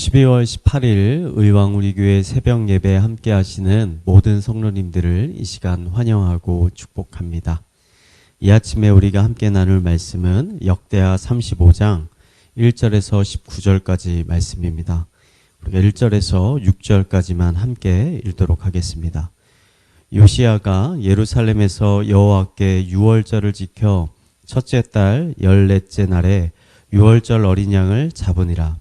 12월 18일 의왕우리교회 새벽 예배에 함께 하시는 모든 성도님들을 이 시간 환영하고 축복합니다. 이 아침에 우리가 함께 나눌 말씀은 역대하 35장 1절에서 19절까지 말씀입니다. 우리가 1절에서 6절까지만 함께 읽도록 하겠습니다. 요시야가 예루살렘에서 여호와께 유월절을 지켜 첫째 달 14째 날에 유월절 어린 양을 잡으니라.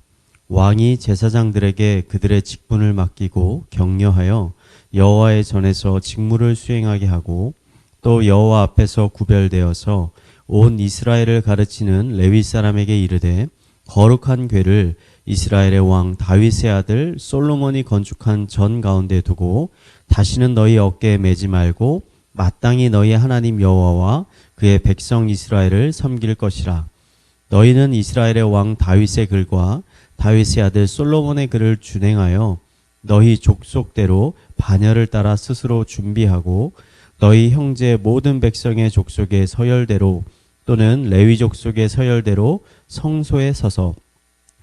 왕이 제사장들에게 그들의 직분을 맡기고 격려하여 여호와의 전에서 직무를 수행하게 하고 또 여호와 앞에서 구별되어서 온 이스라엘을 가르치는 레위 사람에게 이르되 거룩한 궤를 이스라엘의 왕 다윗의 아들 솔로몬이 건축한 전 가운데 두고 다시는 너희 어깨에 매지 말고 마땅히 너희 하나님 여호와와 그의 백성 이스라엘을 섬길 것이라. 너희는 이스라엘의 왕 다윗의 글과 다윗의 아들 솔로몬의 글을 준행하여 너희 족속대로 반열을 따라 스스로 준비하고 너희 형제 모든 백성의 족속의 서열대로 또는 레위 족속의 서열대로 성소에 서서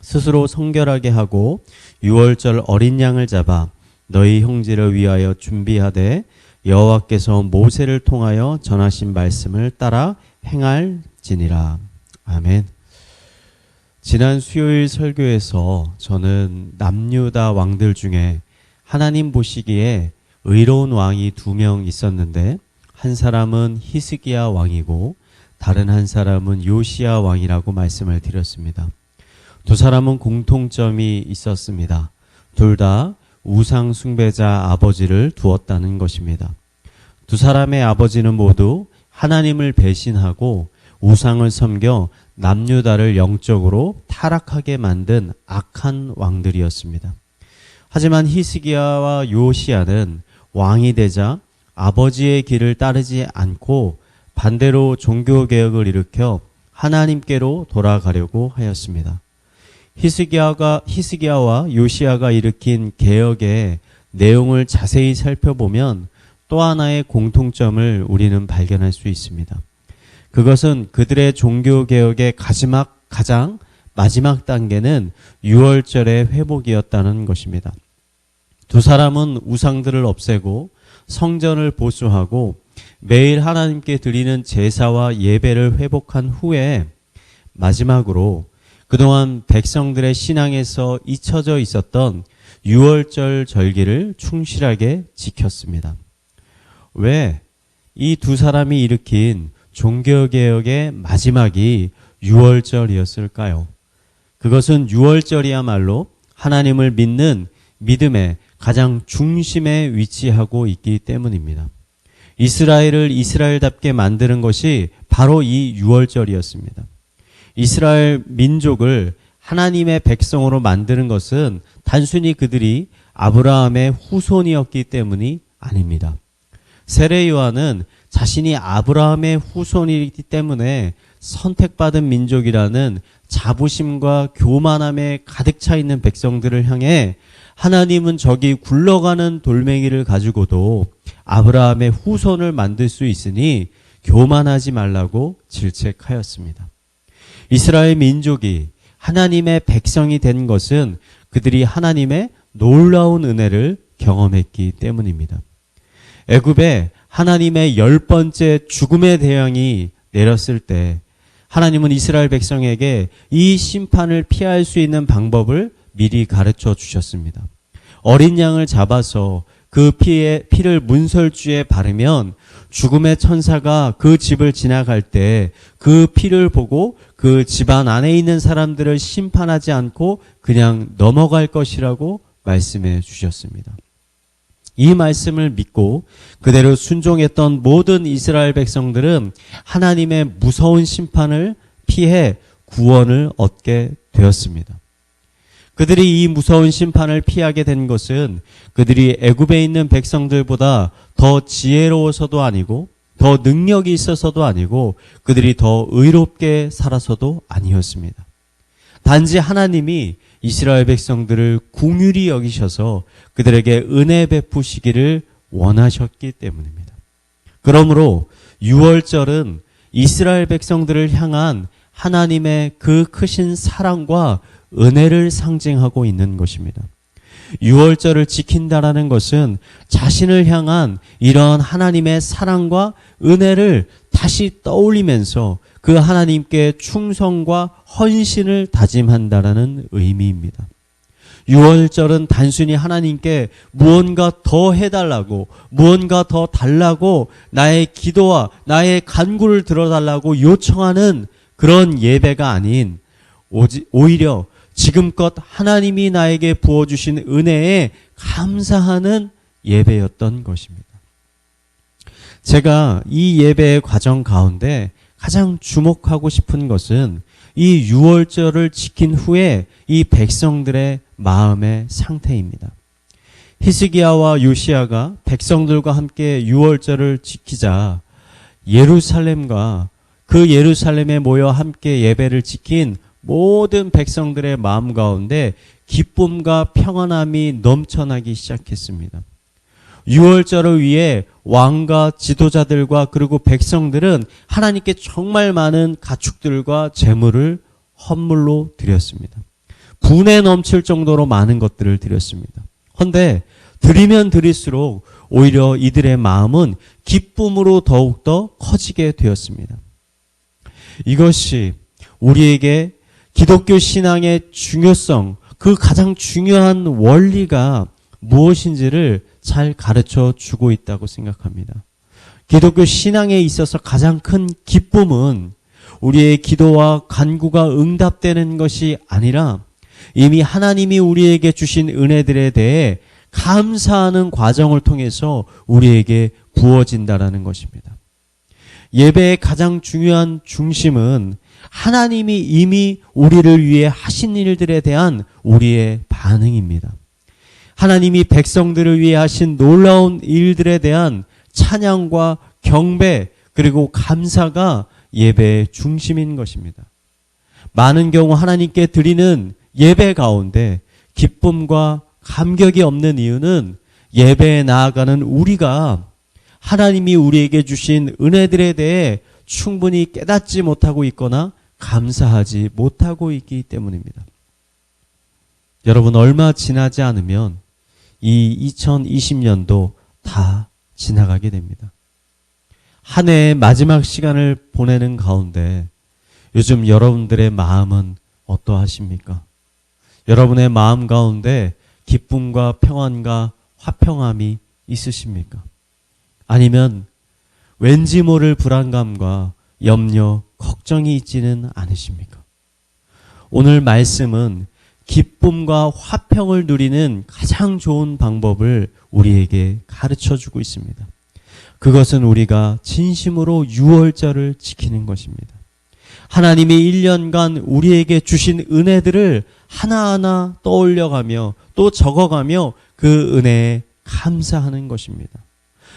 스스로 성결하게 하고 유월절 어린 양을 잡아 너희 형제를 위하여 준비하되 여호와께서 모세를 통하여 전하신 말씀을 따라 행할지니라. 아멘. 지난 수요일 설교에서 저는 남유다 왕들 중에 하나님 보시기에 의로운 왕이 2명 있었는데 한 사람은 히스기야 왕이고 다른 한 사람은 요시야 왕이라고 말씀을 드렸습니다. 두 사람은 공통점이 있었습니다. 둘 다 우상 숭배자 아버지를 두었다는 것입니다. 두 사람의 아버지는 모두 하나님을 배신하고 우상을 섬겨 남유다를 영적으로 타락하게 만든 악한 왕들이었습니다. 하지만 히스기야와 요시야는 왕이 되자 아버지의 길을 따르지 않고 반대로 종교개혁을 일으켜 하나님께로 돌아가려고 하였습니다. 히스기야와 요시야가 일으킨 개혁의 내용을 자세히 살펴보면 또 하나의 공통점을 우리는 발견할 수 있습니다. 그것은 그들의 종교개혁의 가장 마지막 단계는 유월절의 회복이었다는 것입니다. 두 사람은 우상들을 없애고 성전을 보수하고 매일 하나님께 드리는 제사와 예배를 회복한 후에 마지막으로 그동안 백성들의 신앙에서 잊혀져 있었던 유월절 절기를 충실하게 지켰습니다. 왜 이 두 사람이 일으킨 종교개혁의 마지막이 유월절이었을까요? 그것은 유월절이야말로 하나님을 믿는 믿음의 가장 중심에 위치하고 있기 때문입니다. 이스라엘을 이스라엘답게 만드는 것이 바로 이 유월절이었습니다. 이스라엘 민족을 하나님의 백성으로 만드는 것은 단순히 그들이 아브라함의 후손이었기 때문이 아닙니다. 세례 요한은 자신이 아브라함의 후손이기 때문에 선택받은 민족이라는 자부심과 교만함에 가득 차 있는 백성들을 향해 하나님은 저기 굴러가는 돌멩이를 가지고도 아브라함의 후손을 만들 수 있으니 교만하지 말라고 질책하였습니다. 이스라엘 민족이 하나님의 백성이 된 것은 그들이 하나님의 놀라운 은혜를 경험했기 때문입니다. 애굽에 하나님의 10번째 죽음의 대형이 내렸을 때 하나님은 이스라엘 백성에게 이 심판을 피할 수 있는 방법을 미리 가르쳐 주셨습니다. 어린 양을 잡아서 그 피를 문설주에 바르면 죽음의 천사가 그 집을 지나갈 때 그 피를 보고 그 집안 안에 있는 사람들을 심판하지 않고 그냥 넘어갈 것이라고 말씀해 주셨습니다. 이 말씀을 믿고 그대로 순종했던 모든 이스라엘 백성들은 하나님의 무서운 심판을 피해 구원을 얻게 되었습니다. 그들이 이 무서운 심판을 피하게 된 것은 그들이 애굽에 있는 백성들보다 더 지혜로워서도 아니고 더 능력이 있어서도 아니고 그들이 더 의롭게 살아서도 아니었습니다. 단지 하나님이 이스라엘 백성들을 긍휼히 여기셔서 그들에게 은혜 베푸시기를 원하셨기 때문입니다. 그러므로 유월절은 이스라엘 백성들을 향한 하나님의 그 크신 사랑과 은혜를 상징하고 있는 것입니다. 유월절을 지킨다라는 것은 자신을 향한 이런 하나님의 사랑과 은혜를 다시 떠올리면서 그 하나님께 충성과 헌신을 다짐한다라는 의미입니다. 유월절은 단순히 하나님께 무언가 더 해달라고, 무언가 더 달라고, 나의 기도와 나의 간구를 들어달라고 요청하는 그런 예배가 아닌, 오히려 지금껏 하나님이 나에게 부어주신 은혜에 감사하는 예배였던 것입니다. 제가 이 예배의 과정 가운데 가장 주목하고 싶은 것은 이 유월절을 지킨 후에 이 백성들의 마음의 상태입니다. 히스기야와 요시야가 백성들과 함께 유월절을 지키자 예루살렘과 그 예루살렘에 모여 함께 예배를 지킨 모든 백성들의 마음 가운데 기쁨과 평안함이 넘쳐나기 시작했습니다. 유월절을 위해 왕과 지도자들과 그리고 백성들은 하나님께 정말 많은 가축들과 제물을 헌물로 드렸습니다. 분에 넘칠 정도로 많은 것들을 드렸습니다. 그런데 드리면 드릴수록 오히려 이들의 마음은 기쁨으로 더욱더 커지게 되었습니다. 이것이 우리에게 기독교 신앙의 중요성, 그 가장 중요한 원리가 무엇인지를 잘 가르쳐 주고 있다고 생각합니다. 기독교 신앙에 있어서 가장 큰 기쁨은 우리의 기도와 간구가 응답되는 것이 아니라 이미 하나님이 우리에게 주신 은혜들에 대해 감사하는 과정을 통해서 우리에게 부어진다라는 것입니다. 예배의 가장 중요한 중심은 하나님이 이미 우리를 위해 하신 일들에 대한 우리의 반응입니다. 하나님이 백성들을 위해 하신 놀라운 일들에 대한 찬양과 경배 그리고 감사가 예배의 중심인 것입니다. 많은 경우 하나님께 드리는 예배 가운데 기쁨과 감격이 없는 이유는 예배에 나아가는 우리가 하나님이 우리에게 주신 은혜들에 대해 충분히 깨닫지 못하고 있거나 감사하지 못하고 있기 때문입니다. 여러분, 얼마 지나지 않으면 이 2020년도 다 지나가게 됩니다. 한 해의 마지막 시간을 보내는 가운데 요즘 여러분들의 마음은 어떠하십니까? 여러분의 마음 가운데 기쁨과 평안과 화평함이 있으십니까? 아니면 왠지 모를 불안감과 염려, 걱정이 있지는 않으십니까? 오늘 말씀은 기쁨과 화평을 누리는 가장 좋은 방법을 우리에게 가르쳐주고 있습니다. 그것은 우리가 진심으로 유월절을 지키는 것입니다. 하나님이 1년간 우리에게 주신 은혜들을 하나하나 떠올려가며 또 적어가며 그 은혜에 감사하는 것입니다.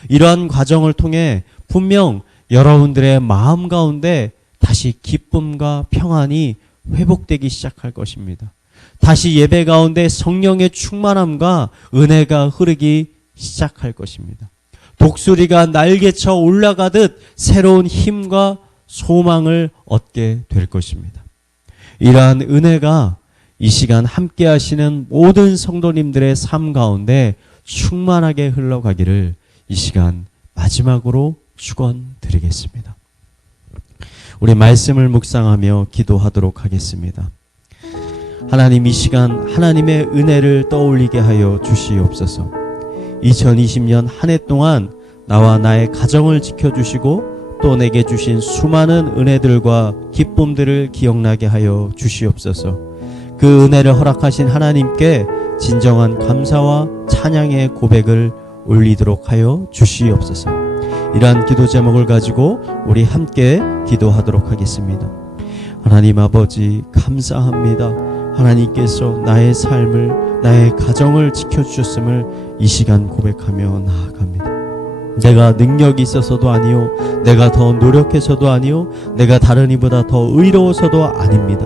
이러한 과정을 통해 분명 여러분들의 마음 가운데 다시 기쁨과 평안이 회복되기 시작할 것입니다. 다시 예배 가운데 성령의 충만함과 은혜가 흐르기 시작할 것입니다. 독수리가 날개쳐 올라가듯 새로운 힘과 소망을 얻게 될 것입니다. 이러한 은혜가 이 시간 함께 하시는 모든 성도님들의 삶 가운데 충만하게 흘러가기를 이 시간 마지막으로 축원드리겠습니다. 우리 말씀을 묵상하며 기도하도록 하겠습니다. 하나님, 이 시간 하나님의 은혜를 떠올리게 하여 주시옵소서. 2020년 한 해 동안 나와 나의 가정을 지켜주시고 또 내게 주신 수많은 은혜들과 기쁨들을 기억나게 하여 주시옵소서. 그 은혜를 허락하신 하나님께 진정한 감사와 찬양의 고백을 올리도록 하여 주시옵소서. 이러한 기도 제목을 가지고 우리 함께 기도하도록 하겠습니다. 하나님 아버지, 감사합니다. 하나님께서 나의 삶을, 나의 가정을 지켜주셨음을 이 시간 고백하며 나아갑니다. 내가 능력이 있어서도 아니요, 내가 더 노력해서도 아니요, 내가 다른 이보다 더 의로워서도 아닙니다.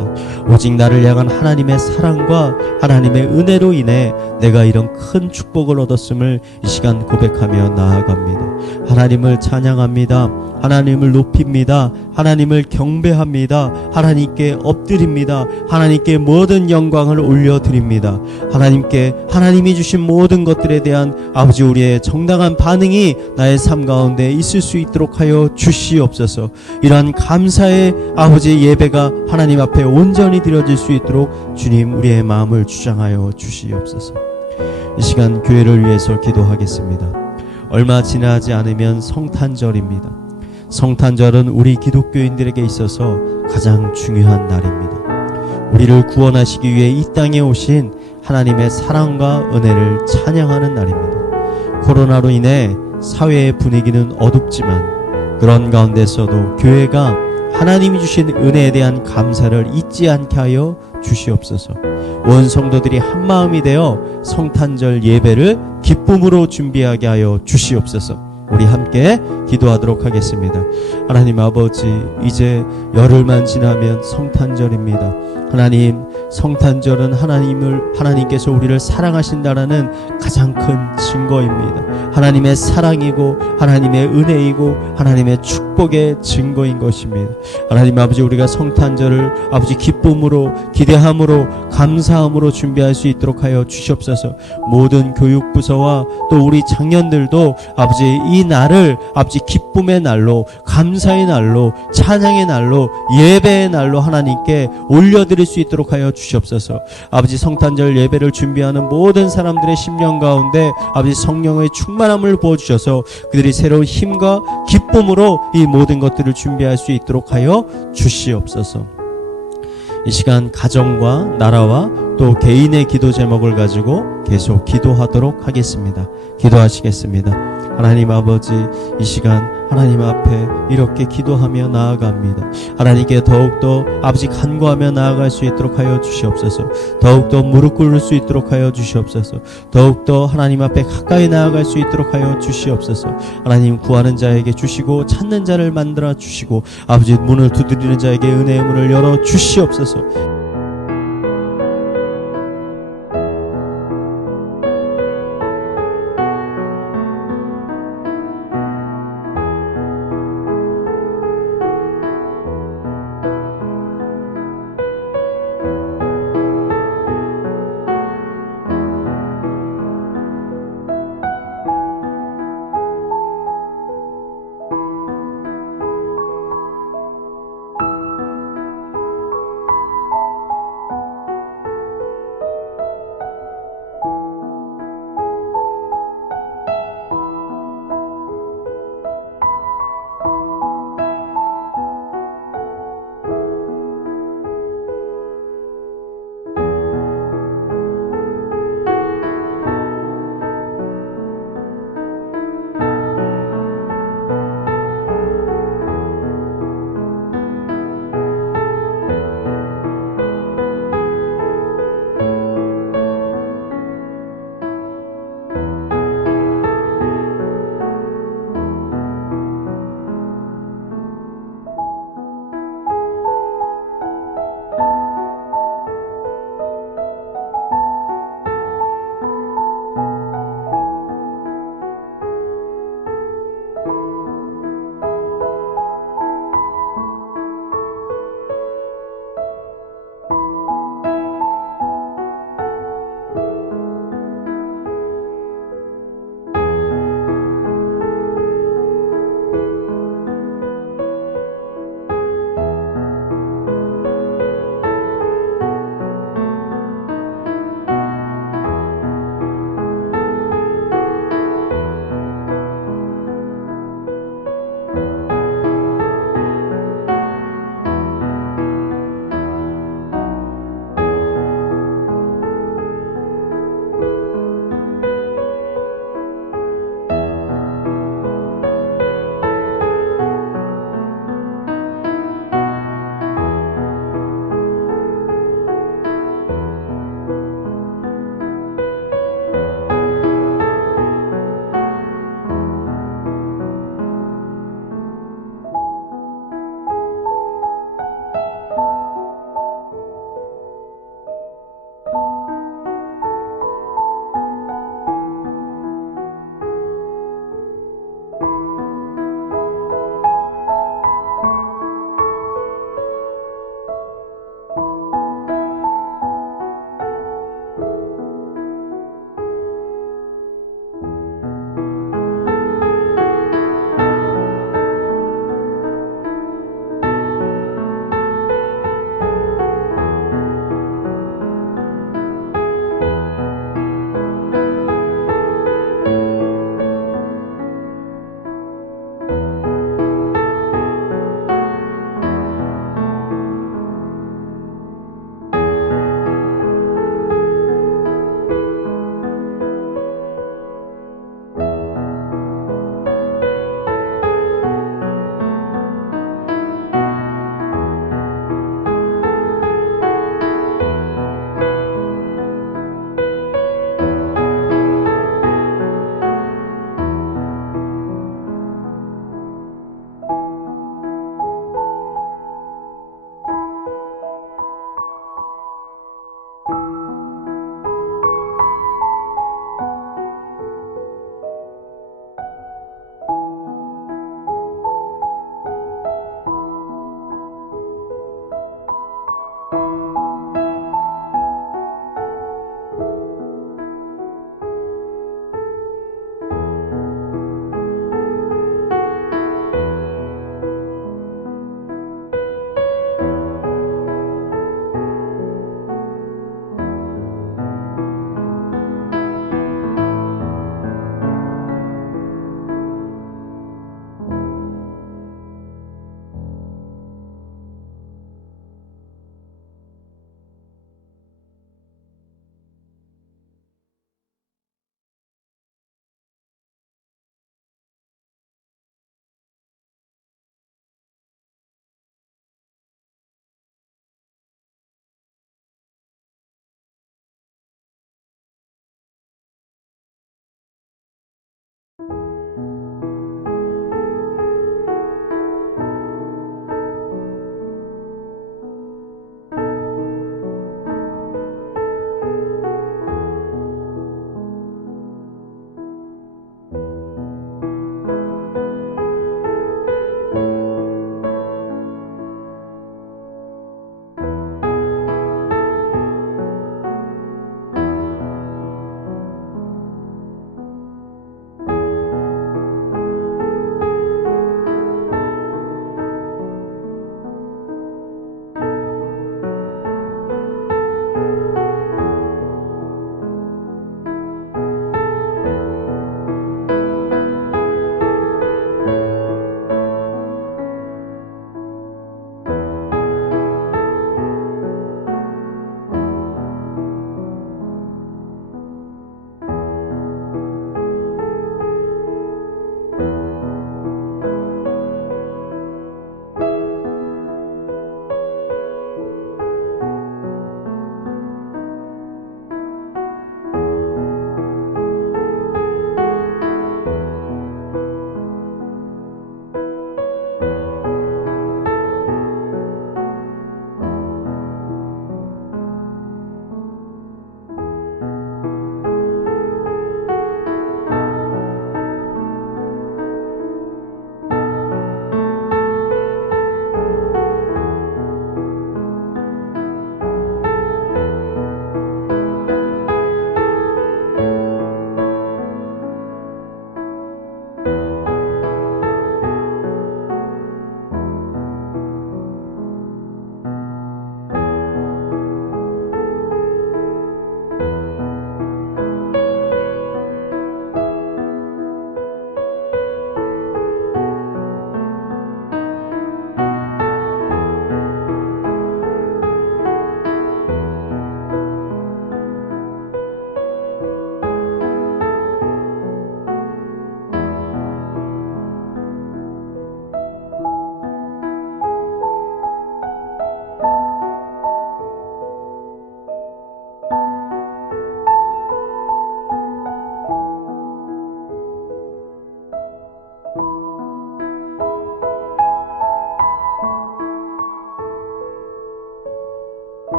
오직 나를 향한 하나님의 사랑과 하나님의 은혜로 인해 내가 이런 큰 축복을 얻었음을 이 시간 고백하며 나아갑니다. 하나님을 찬양합니다. 하나님을 높입니다. 하나님을 경배합니다. 하나님께 엎드립니다. 하나님께 모든 영광을 올려드립니다. 하나님이 주신 모든 것들에 대한 아버지 우리의 정당한 반응이 나의 삶 가운데 있을 수 있도록 하여 주시옵소서. 이러한 감사의 아버지 예배가 하나님 앞에 온전히 드려질 수 있도록 주님 우리의 마음을 주장하여 주시옵소서. 이 시간 교회를 위해서 기도하겠습니다. 얼마 지나지 않으면 성탄절입니다. 성탄절은 우리 기독교인들에게 있어서 가장 중요한 날입니다. 우리를 구원하시기 위해 이 땅에 오신 하나님의 사랑과 은혜를 찬양하는 날입니다. 코로나로 인해 사회의 분위기는 어둡지만 그런 가운데서도 교회가 하나님이 주신 은혜에 대한 감사를 잊지 않게 하여 주시옵소서. 온 성도들이 한마음이 되어 성탄절 예배를 기쁨으로 준비하게 하여 주시옵소서. 우리 함께 기도하도록 하겠습니다. 하나님 아버지, 이제 열흘만 지나면 성탄절입니다. 하나님, 성탄절은 하나님께서 우리를 사랑하신다라는 가장 큰 증거입니다. 하나님의 사랑이고 하나님의 은혜이고 하나님의 축복의 증거인 것입니다. 하나님 아버지, 우리가 성탄절을 아버지 기쁨으로, 기대함으로, 감사함으로 준비할 수 있도록 하여 주시옵소서. 모든 교육부서와 또 우리 장년들도 아버지 이 날을 아버지 기쁨의 날로, 감사의 날로, 찬양의 날로, 예배의 날로 하나님께 올려드릴 수 있도록 하여 주시옵소서. 아버지 성탄절 예배를 준비하는 모든 사람들의 심령 가운데 아버지 성령의 충만함을 부어주셔서 그들이 새로운 힘과 기쁨으로 이 모든 것들을 준비할 수 있도록 하여 주시옵소서. 이 시간 가정과 나라와 또 개인의 기도 제목을 가지고 계속 기도하도록 하겠습니다. 기도하시겠습니다. 하나님 아버지, 이 시간 하나님 앞에 이렇게 기도하며 나아갑니다. 하나님께 더욱더 아버지 간구하며 나아갈 수 있도록 하여 주시옵소서. 더욱더 무릎 꿇을 수 있도록 하여 주시옵소서. 더욱더 하나님 앞에 가까이 나아갈 수 있도록 하여 주시옵소서. 하나님, 구하는 자에게 주시고 찾는 자를 만들어 주시고 아버지 문을 두드리는 자에게 은혜의 문을 열어 주시옵소서.